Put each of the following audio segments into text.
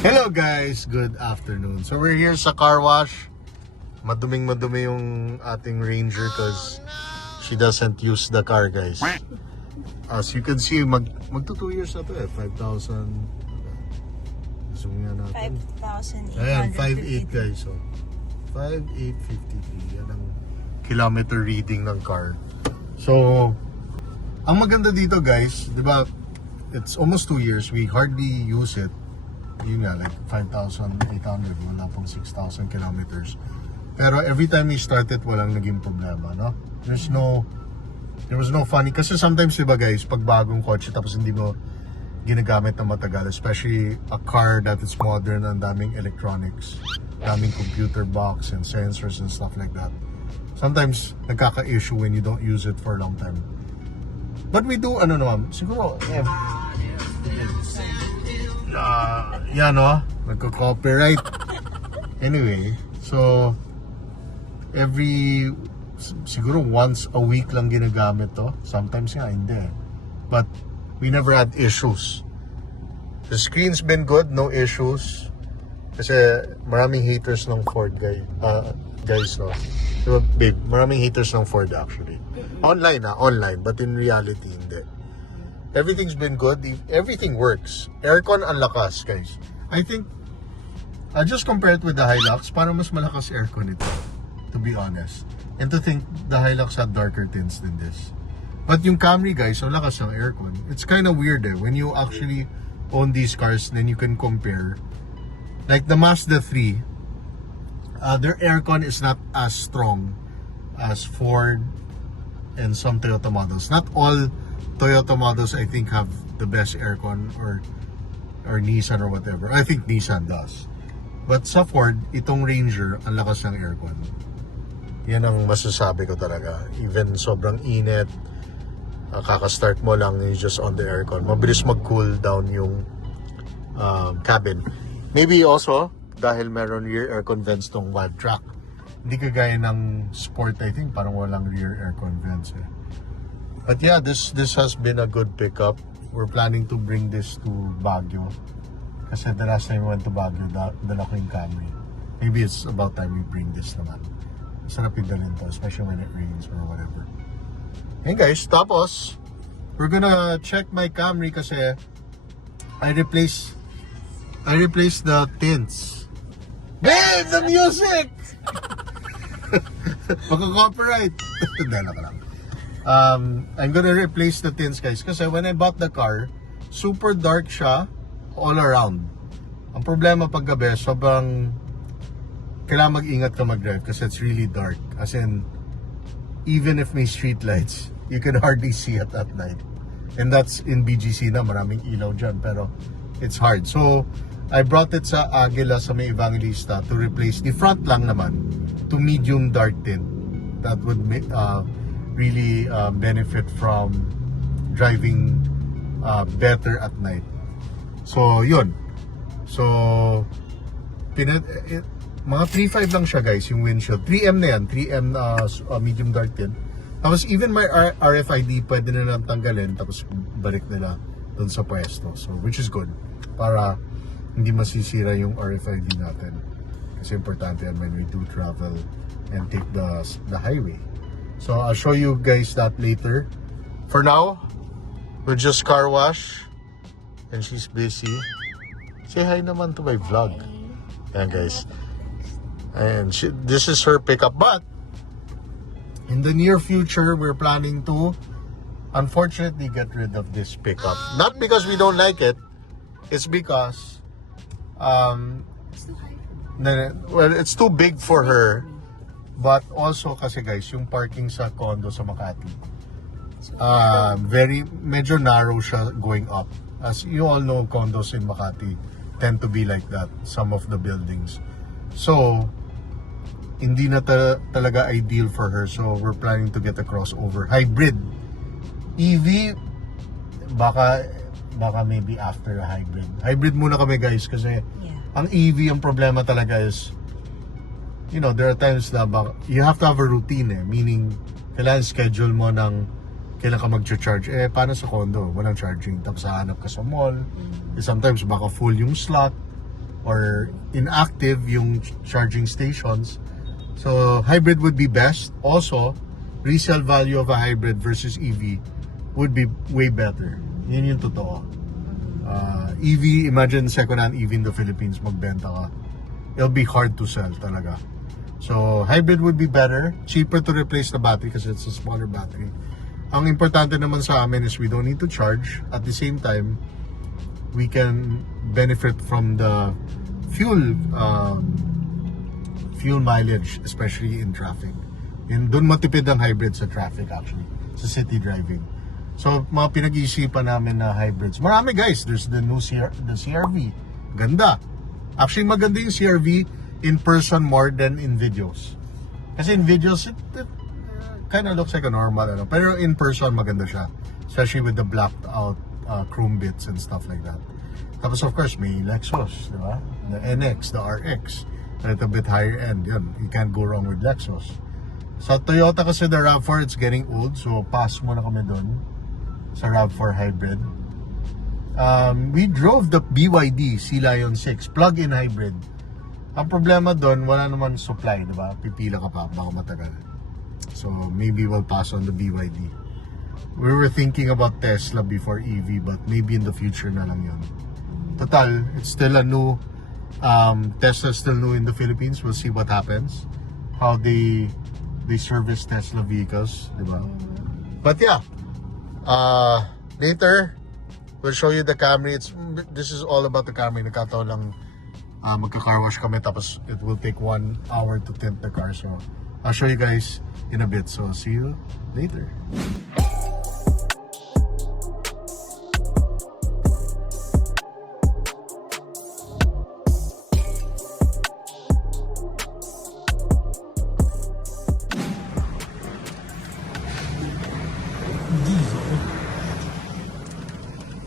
Hello guys, good afternoon. So we're here sa car wash. Maduming-madumi yung ating Ranger because she doesn't use the car, guys. As you can see, magto 2 years na to eh. 5,000. Zoom nga natin. 5,850. Ayan, 5,800 guys. So, 5,853. Yan ang kilometer reading ng car. So, ang maganda dito guys, di ba, it's almost 2 years. We hardly use it. Yun nga, like 5,800. Wala pong 6,000 kilometers. Pero every time we start it, walang naging problema, no? There was no funny. Kasi sometimes, di ba guys, pag bagong kotse tapos hindi mo ginagamit na matagal, especially a car that is modern, ang daming electronics, daming computer box and sensors and stuff like that. Sometimes, nagkaka-issue when you don't use it for a long time. But we do, ano naman, siguro, yan o, nagko-copyright. Anyway, so, siguro once a week lang ginagamit to. Sometimes nga, hindi. But, we never had issues. The screen's been good, no issues. Kasi, maraming haters ng Ford guys, no? So, babe, maraming haters ng Ford actually. Online but in reality, hindi. Everything's been good. Everything works. Aircon ang lakas, guys. I think, I just compare it with the Hilux. Parang mas malakas aircon ito, to be honest. And to think the Hilux had darker tints than this. But yung Camry, guys, ang lakas ng aircon. It's kind of weird eh. When you actually own these cars, then you can compare. Like the Mazda 3, their aircon is not as strong as Ford and some Toyota models. Not all Toyota models, I think, have the best aircon or Nissan or whatever. I think Nissan does. But sa Ford, itong Ranger, ang lakas ng aircon. Yan ang masasabi ko talaga. Even sobrang init, kaka-start mo lang, you just on the aircon. Mabilis mag-cool down yung cabin. Maybe also, dahil meron rear aircon vents tong Wild Track. Hindi kagaya ng Sport, I think, parang walang rear aircon vents eh. But yeah, this has been a good pickup. We're planning to bring this to Baguio. Kasi the last time we went to Baguio, dala ko yung Camry. Maybe it's about time we bring this naman. Sarap yung dalhin to, especially when it rains or whatever. Hey guys, tapos, we're gonna check my Camry kasi I replaced the tints. Babe, the music! Maka-copyright. Dala ka lang. I'm gonna replace the tints, guys. Kasi when I bought the car, super dark siya all around. Ang problema pag gabi, sobrang kailangan mag-ingat ka mag-drive kasi it's really dark. As in, even if may street lights, you can hardly see it at night. And that's in BGC na, maraming ilaw dyan, pero it's hard. So, I brought it sa Aguila sa may Evangelista to replace the front lang naman to medium dark tint. That would really benefit from driving better at night. So, yun. So, mga 3.5 lang siya guys, yung windshield. 3M na yan, 3M medium dark tint. Tapos even my RFID, pwede na lang tanggalin, tapos balik nila dun sa pwesto. So, which is good. Para hindi masisira yung RFID natin. Kasi importante yan when we do travel and take the highway. So, I'll show you guys that later. For now, we'll just car wash. And she's busy. Say hi naman to my vlog. Yan guys. And this is her pickup. But, in the near future, we're planning to, unfortunately, get rid of this pickup. Not because we don't like it. It's because well, it's too big for her, but also kasi guys, yung parking sa condo sa Makati, medyo narrow siya going up. As you all know, condos in Makati tend to be like that, some of the buildings. So, hindi na talaga ideal for her. So, we're planning to get a crossover. Hybrid. EV, baka maybe after a hybrid. Hybrid muna kami guys kasi ang EV, ang problema talaga is, you know, there are times na you have to have a routine eh. Meaning, kailangan schedule mo ng kailan ka mag-charge. Paano sa condo? Walang charging. Tapos hahanap ka sa mall. Sometimes baka full yung slot. or inactive yung charging stations. So hybrid would be best. Also, resale value of a hybrid versus EV would be way better. Yun yung totoo. EV, imagine second-hand EV in the Philippines, magbenta ka. It'll be hard to sell talaga. So hybrid would be better, cheaper to replace the battery kasi it's a smaller battery. Ang importante naman sa amin is we don't need to charge. At the same time, we can benefit from the fuel mileage, especially in traffic. And doon matipid ang hybrid sa traffic actually, sa city driving. So mga pinag-iisipan namin na hybrids. Marami guys, there's the new the CRV. Ganda. Actually maganda yung CRV in person more than in videos. Kasi in videos, it kind of looks like a normal, pero in person maganda siya. Especially with the blacked out chrome bits and stuff like that. Tapos of course, may Lexus, di ba? The NX, the RX, a little bit higher end. Yun, you can't go wrong with Lexus. Sa Toyota kasi the RAV4, it's getting old, so pass muna kami dun sa RAV4 hybrid. We drove the BYD Sea Lion 6 plug-in hybrid. Ang problema doon, wala naman supply, di ba? Pipila ka pa, baka matagal. So maybe we'll pass on the BYD. We were thinking about Tesla before EV, but maybe in the future na lang yun. Total, it's still a new Tesla's still new in the Philippines. We'll see what happens. How they service Tesla vehicles, di ba? But yeah, later we'll show you the Camry. This is all about the Camry. Nakataon lang magka-car wash kami, tapos it will take 1 hour to tint the car. So I'll show you guys in a bit. So see you later.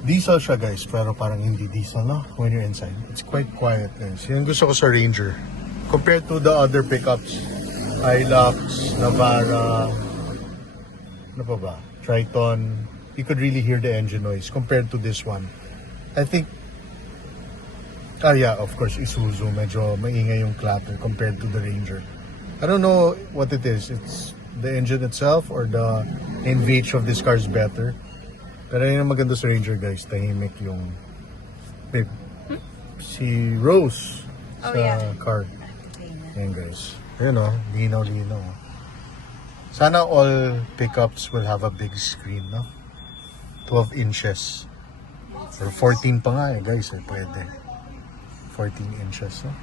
Diesel siya guys, pero parang hindi diesel, no? When you're inside, it's quite quiet guys. Yan gusto ko sa Ranger compared to the other pickups. Hilux, Navara, ano pa ba? Triton. You could really hear the engine noise compared to this one. I think yeah, of course Isuzu, medyo maingay yung clatter compared to the Ranger. I don't know what it is. It's the engine itself or the NVH of this car is better. Pero yun ang maganda sa Ranger guys, tahimik yung si Rose sa car. Ayan guys. Ayan o, linaw-linaw. Sana all pickups will have a big screen, no? 12 inches. Or 14 pa nga guys, pwede. 14 inches, no?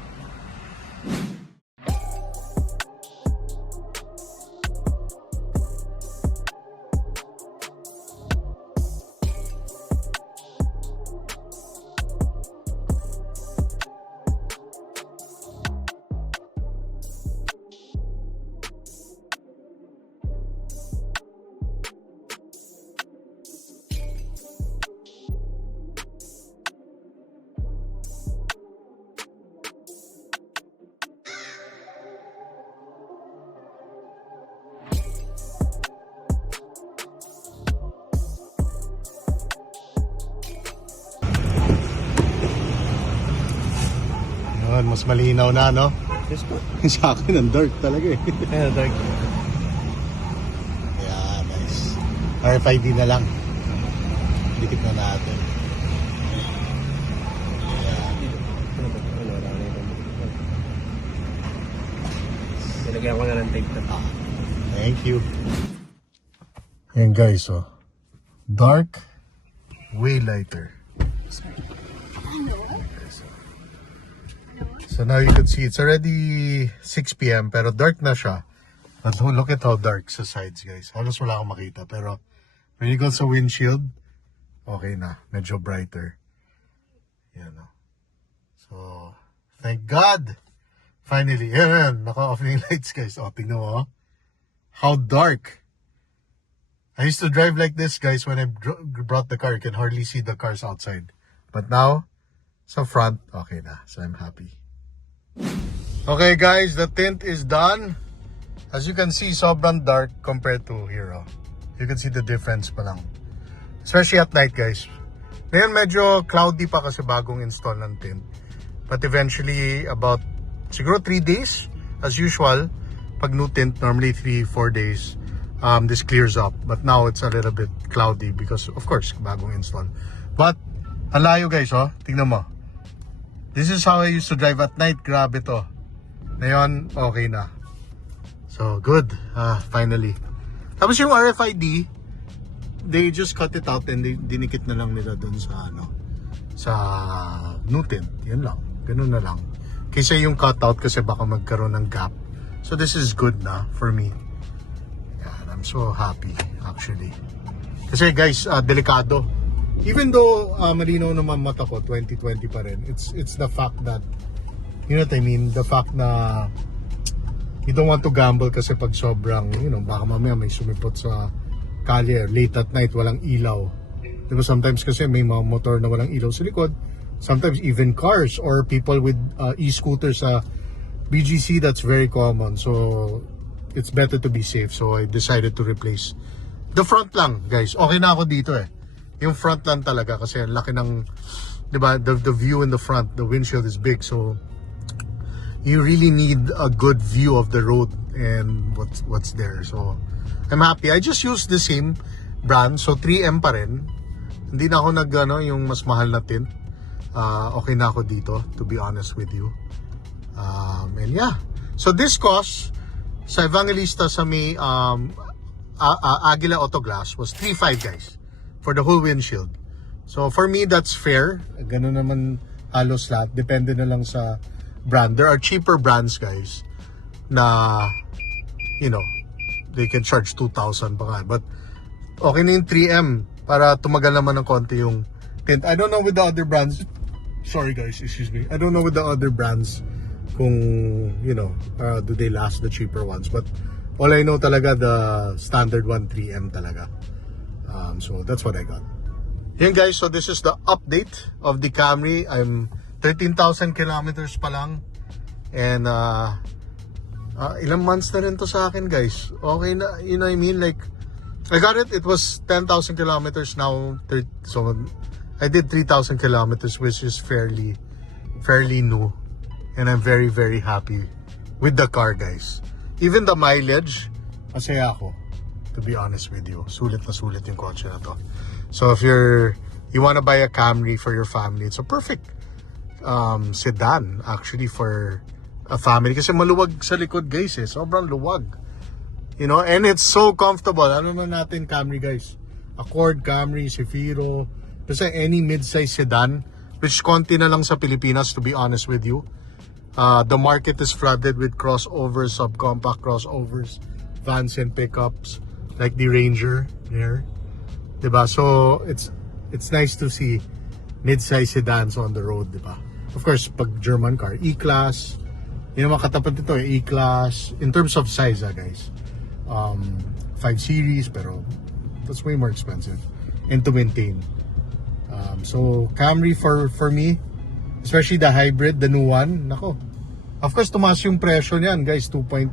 Mas malinaw na, no? Yes po. Sa akin, ang dark talaga eh. Ayan, dark. Yeah, nice. RFID na lang. Dikit na natin. Nilagyan ko na ng tape na. Thank you. Ayan guys, oh. Dark, way lighter. So now you can see it's already 6 p.m. pero dark na siya. But look at how dark sa sides guys. Halos wala akong makita. Pero when you go sa windshield, okay na. Medyo brighter. Yan o. So, thank God! Finally, yan. Naka-off na yung lights guys. O, tingnan mo. How dark. I used to drive like this guys when I brought the car. You can hardly see the cars outside. But now, sa front, okay na. So I'm happy. Okay guys, the tint is done. As you can see, sobrang dark compared to here. You can see the difference pa lang. Especially at night guys. Ngayon medyo cloudy pa kasi bagong install ng tint. But eventually, about siguro 3 days, as usual, pag new tint, normally 3-4 days, this clears up. But now it's a little bit cloudy because, of course, bagong install. But, ang layo guys, oh. Tingnan mo. This is how I used to drive at night. Grabe to. Ngayon, okay na. So, good. Finally. Tapos yung RFID, they just cut it out and dinikit na lang nila dun sa, sa new tint. Yan lang. Ganun na lang. Kaysa yung cutout kasi baka magkaroon ng gap. So this is good na for me. Yeah, I'm so happy actually. Kasi guys, delikado. Even though malinaw naman mata ko, 2020 pa rin. It's the fact that, you know what I mean? The fact na you don't want to gamble kasi pag sobrang, baka mamaya may sumipot sa kalye, late at night, walang ilaw. Diba sometimes kasi may mga motor na walang ilaw sa likod. Sometimes even cars or people with e-scooters sa BGC, that's very common. So, it's better to be safe. So, I decided to replace the front lang, guys. Okay na ako dito eh. Yung front lang talaga kasi ang laki ng, diba, the view in the front, the windshield is big. So, you really need a good view of the road and what's there. So, I'm happy. I just use the same brand. So, 3M pa rin. Hindi na ako yung mas mahal na tint. Okay na ako dito, to be honest with you. And yeah. So, this cost sa Evangelista sa may Aguila Auto Glass was 3.5 guys for the whole windshield. So, for me, that's fair. Ganun naman halos lahat. Depende na lang sa brand. There are cheaper brands guys na they can charge 2,000 pa nga. But okay na yung 3M para tumagal naman ng konti yung tint. I don't know with the other brands. Sorry guys, excuse me. I don't know with the other brands kung, do they last, the cheaper ones. But all I know talaga, the standard one, 3M talaga. So that's what I got. Yun guys, so this is the update of the Camry. I'm 13,000 kilometers pa lang. And ilang months na rin to sa akin guys. Okay na, you know what I mean? Like, I got it, it was 10,000 kilometers now. So I did 3,000 kilometers, which is fairly new. And I'm very, very happy with the car guys. Even the mileage, masaya ako, to be honest with you. Sulit na sulit yung kotse na to. So if you wanna buy a Camry for your family, it's a perfect sedan actually for a family kasi maluwag sa likod guys eh, sobrang luwag, and it's so comfortable. Ano na natin Camry guys, Accord, Camry, Zafiro, kasi any mid-size sedan, which konti na lang sa Pilipinas to be honest with you. The market is flooded with crossovers, subcompact crossovers, vans and pickups like the Ranger there, diba? So it's nice to see mid-size sedans on the road, diba? Of course, pag German car, E-Class, makatapat ito, E-Class, in terms of size, guys. 5 Series, pero that's way more expensive and to maintain. So, Camry for me, especially the hybrid, the new one, nako. Of course, tumaas yung presyo niyan, guys. 2.6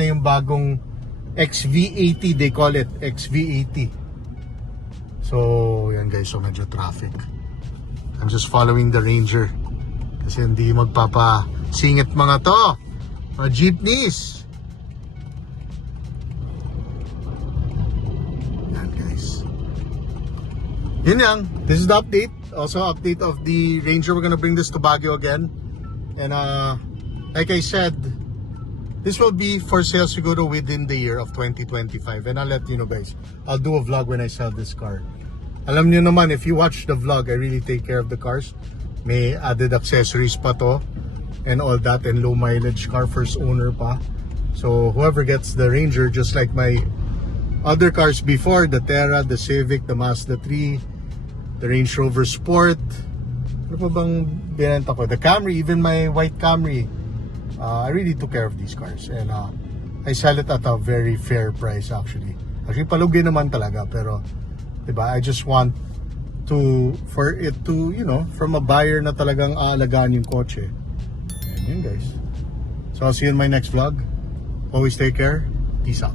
na yung bagong XV80, they call it, XV80. So, yan guys, so medyo traffic. I'm just following the Ranger. Kasi hindi magpapasingit mga to. Mga jeepneys. Yan guys. Yun lang. This is the update. Also update of the Ranger. We're gonna bring this to Baguio again. And like I said, this will be for sale siguro within the year of 2025. And I'll let you know guys. I'll do a vlog when I sell this car. Alam nyo naman, if you watch the vlog, I really take care of the cars. May added accessories pa to and all that, and low mileage car, first owner pa. So whoever gets the Ranger, just like my other cars before, the Terra, the Civic, the Mazda 3, the Range Rover Sport, ano pa bang binenta ko? The Camry, even my white Camry. I really took care of these cars, and I sell it at a very fair price actually. Actually palugi naman talaga, pero diba, I just want for it to, from a buyer na talagang aalagaan yung kotse. And yun guys. So I'll see you in my next vlog. Always take care. Peace out.